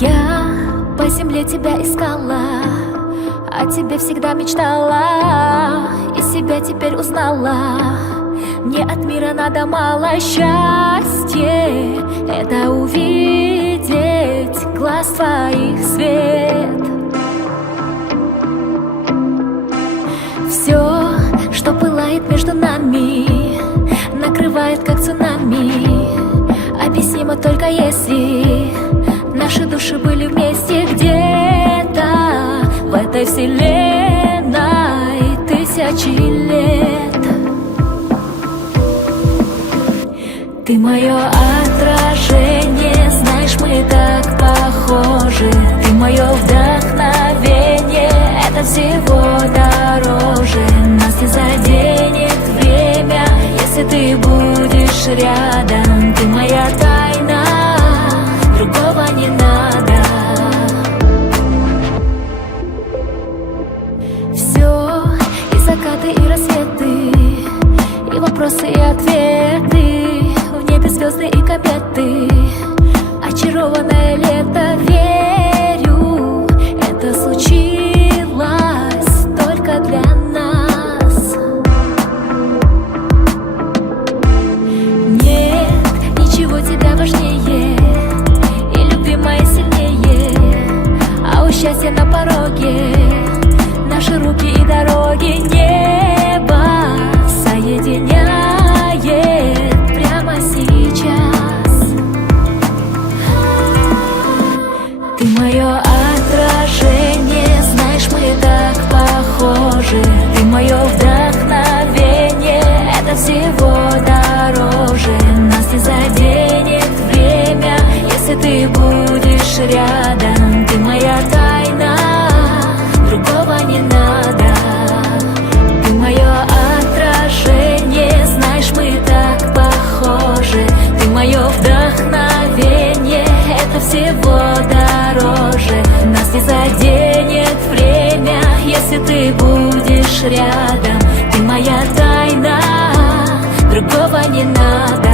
Я по земле тебя искала, о тебе всегда мечтала, и себя теперь узнала. Мне от мира надо мало. Счастье — это увидеть глаз твоих свет. Все, что пылает между нами, накрывает как цунами. Объяснимо только если наши души были вместе где-то в этой вселенной тысячи лет. Ты мое отражение, знаешь, мы так похожи. Ты мое вдохновение, это всего дороже. Нас не заденет время, если ты будешь рядом. Ты моя тайна, другого не надо. Все, и закаты, и рассветы, и вопросы, и ответы, в небе звезды и кометы. Очарованное лето, верю, это случилось только для нас. Нет ничего тебя важнее, и любимая сильнее, а у счастья на пороге наши руки и дороги. Небо соединяет прямо сейчас. Ты мое отражение, знаешь, мы так похожи. Ты мое вдохновение, это всего дороже. Нас не заденет время, если ты будешь рядом. Ты моя тайна, другого не надо. Ты мое отражение, знаешь, мы так похожи. Ты мое вдохновение, это всего дороже. Нас не заденет время, если ты будешь рядом. Ты моя тайна, другого не надо.